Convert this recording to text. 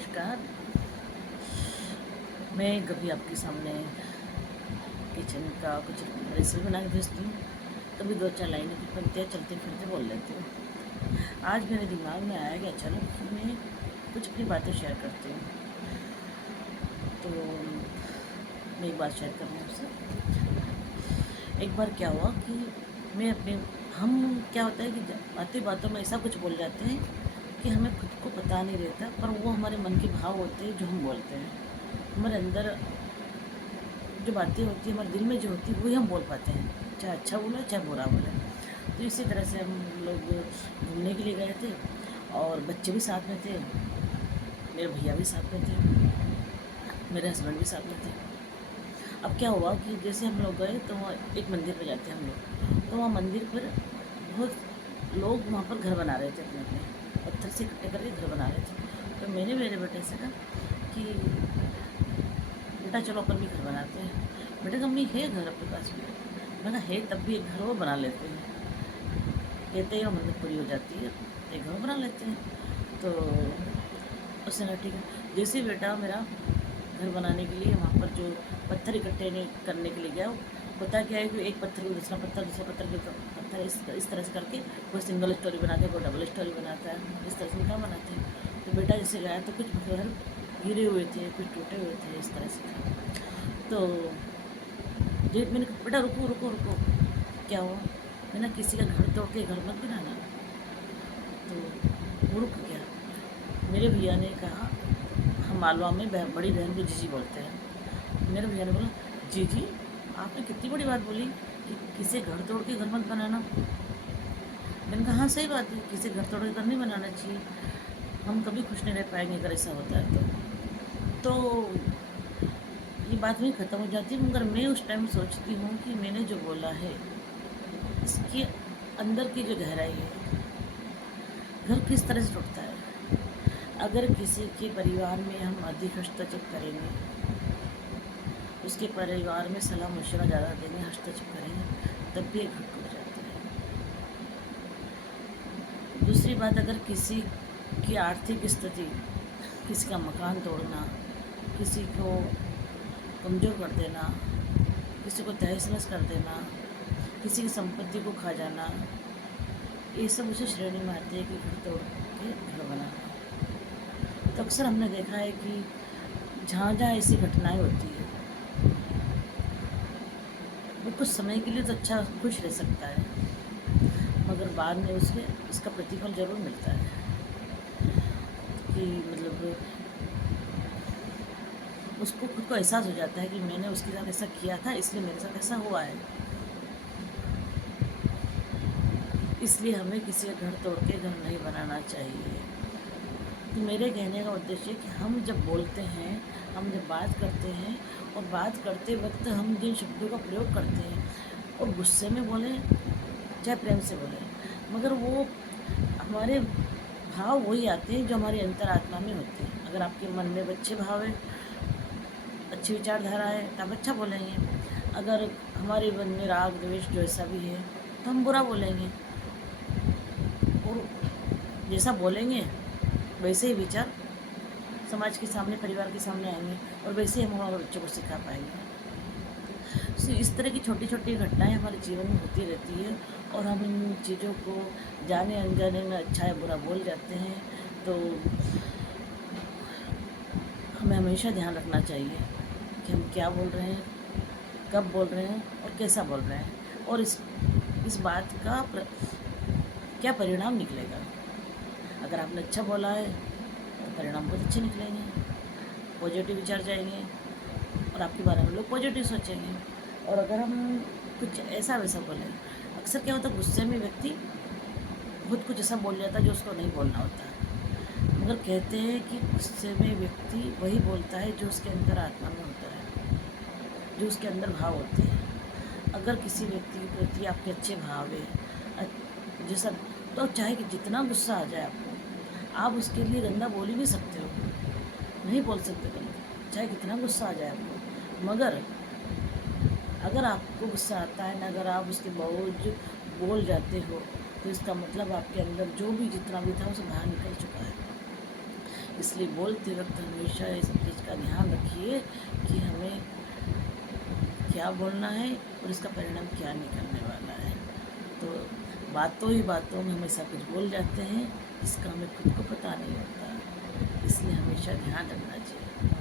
नमस्कार। मैं कभी आपके सामने किचन का कुछ रेसिपी बना के भेजती हूँ, कभी 2-4 लाइनें कुछ बनती है, चलते-फिरते बोल लेती हूँ। आज मेरे दिमाग में आया कि अचानक कि मैं कुछ अपनी बातें शेयर करती हूँ। तो मैं एक बात शेयर करूँ आपसे। एक बार क्या हुआ कि मैं अपने हम क्या होता है कि बातों-बातों में ऐसा कुछ बोल जाते हैं कि हमें खुद को पता नहीं रहता, पर वो हमारे मन के भाव होते हैं जो हम बोलते हैं। हमारे अंदर जो बातें होती हैं हमारे दिल में जो होती है वही हम बोल पाते हैं, चाहे अच्छा बोले चाहे बुरा बोले। तो इसी तरह से हम लोग घूमने के लिए गए थे और बच्चे भी साथ में थे, मेरे भैया भी साथ में थे, मेरे हस्बैंड भी साथ में थे। अब क्या हुआ कि जैसे हम लोग गए तो वहाँ एक मंदिर पर जाते हैं हम लोग, तो वहाँ मंदिर पर बहुत लोग वहाँ पर घर बना रहे थे, अपने अपने पत्थर से इकट्ठे करके घर बना रहे थे। तो मैंने मेरे बेटे से कहा कि बेटा चलो अपन भी घर बनाते हैं। बेटे का मम्मी है घर अपने पास भी। मैंने कहा है, तब भी एक घर वो बना लेते हैं, कहते ही मन्नत पूरी हो जाती है, एक घर बना लेते हैं। तो उसने कहा ठीक है। जैसे ही बेटा मेरा घर बनाने के लिए वहाँ पर जो पत्थर इकट्ठे करने के लिए गया, होता क्या है कि एक पत्थर को दूसरा पत्थर पत्थर इस तरह से करके कोई सिंगल स्टोरी बनाता है, कोई डबल स्टोरी बनाता है, इस तरह से मकान बनाते हैं। तो बेटा जैसे गया तो कुछ घर गिरे हुए थे, कुछ टूटे हुए थे, इस तरह से था। तो जी मैंने कहा बेटा रुको रुको रुको, क्या हुआ? मैंने किसी का घर तोड़ के घर मत गिराना। तो वो रुक गया। मेरे भैया ने कहा, हम मालवा में बड़ी बहन को जीजी बोलते हैं। मेरे भैया ने बोला जीजी आपने कितनी बड़ी बात बोली कि किसी घर तोड़ के घर मत बनाना। मैंने कहा हाँ सही बात है, किसी घर तोड़ के घर नहीं बनाना चाहिए, हम कभी खुश नहीं रह पाएंगे अगर ऐसा होता है तो ये बात वहीं ख़त्म हो जाती है। मगर मैं उस टाइम सोचती हूँ कि मैंने जो बोला है इसके अंदर की जो गहराई है, घर किस तरह से टूटता है। अगर किसी के परिवार में हम अधिक हस्तक्षेप करेंगे, उसके परिवार में सलाह मशवरा ज़्यादा देंगे, हस्तक्षेप करेंगे, तब भी एक घर टूट जाता है। दूसरी बात, अगर किसी की आर्थिक स्थिति, किसी का मकान तोड़ना, किसी को कमज़ोर कर देना, किसी को तहस नहस कर देना, किसी की संपत्ति को खा जाना, ये सब उसे श्रेणी में आते हैं कि घर तोड़ के घर बनाना। तो अक्सर हमने देखा है कि जहाँ जहाँ ऐसी घटनाएं होती है, वो कुछ समय के लिए तो अच्छा खुश रह सकता है, मगर बाद में उसका प्रतिफल ज़रूर मिलता है कि मतलब उसको खुद को एहसास हो जाता है कि मैंने उसके साथ ऐसा किया था, इसलिए मेरे साथ ऐसा हुआ है। इसलिए हमें किसी का घर तोड़ के घर नहीं बनाना चाहिए। तो मेरे कहने का उद्देश्य है कि हम जब बोलते हैं, हम जब बात करते हैं और बात करते वक्त हम जिन शब्दों का प्रयोग करते हैं और गुस्से में बोलें चाहे प्रेम से बोलें, मगर वो हमारे भाव वही आते हैं जो हमारी अंतरात्मा में होते हैं। अगर आपके मन में अच्छे भाव है, अच्छी विचारधारा है, तो आप अच्छा बोलेंगे। अगर हमारे मन में राग द्वेष जो ऐसा भी है तो हम बुरा बोलेंगे, और जैसा बोलेंगे वैसे ही विचार समाज के सामने, परिवार के सामने आएंगे, और वैसे ही हम हमारे बच्चों को सिखा पाएंगे। तो इस तरह की छोटी छोटी घटनाएं हमारे जीवन में होती रहती है, और हम इन चीज़ों को जाने अनजाने में अच्छा या बुरा बोल जाते हैं। तो हमें हमेशा ध्यान रखना चाहिए कि हम क्या बोल रहे हैं, कब बोल रहे हैं और कैसा बोल रहे हैं, और इस बात का क्या परिणाम निकलेगा। अगर आपने अच्छा बोला है तो परिणाम बहुत अच्छे निकलेंगे, पॉजिटिव विचार जाएंगे और आपके बारे में लोग पॉजिटिव सोचेंगे। और अगर हम कुछ ऐसा वैसा बोलें, अक्सर क्या होता है गुस्से में व्यक्ति बहुत कुछ ऐसा बोल जाता है जो उसको नहीं बोलना होता है, मगर कहते हैं कि गुस्से में व्यक्ति वही बोलता है जो उसके अंदर आत्मा में होता है, जो उसके अंदर भाव होते हैं। अगर किसी व्यक्ति के प्रति आपके अच्छे भाव है, जैसा, तो चाहे कि जितना गुस्सा आ जाए आपको, आप उसके लिए गंदा बोल ही नहीं सकते हो, नहीं बोल सकते गंदा, चाहे कितना गुस्सा आ जाए आपको। मगर अगर आपको गुस्सा आता है ना, अगर आप उसके बावजूद बोल जाते हो, तो इसका मतलब आपके अंदर जो भी जितना भी था वो सब बाहर निकल चुका है। इसलिए बोलते वक्त हमेशा इस चीज़ का ध्यान रखिए कि हमें क्या बोलना है और इसका परिणाम क्या निकलने वाला है। तो बातों ही बातों में हमेशा कुछ बोल जाते हैं जिसका हमें खुद को पता नहीं होता, इसलिए हमेशा ध्यान रखना चाहिए।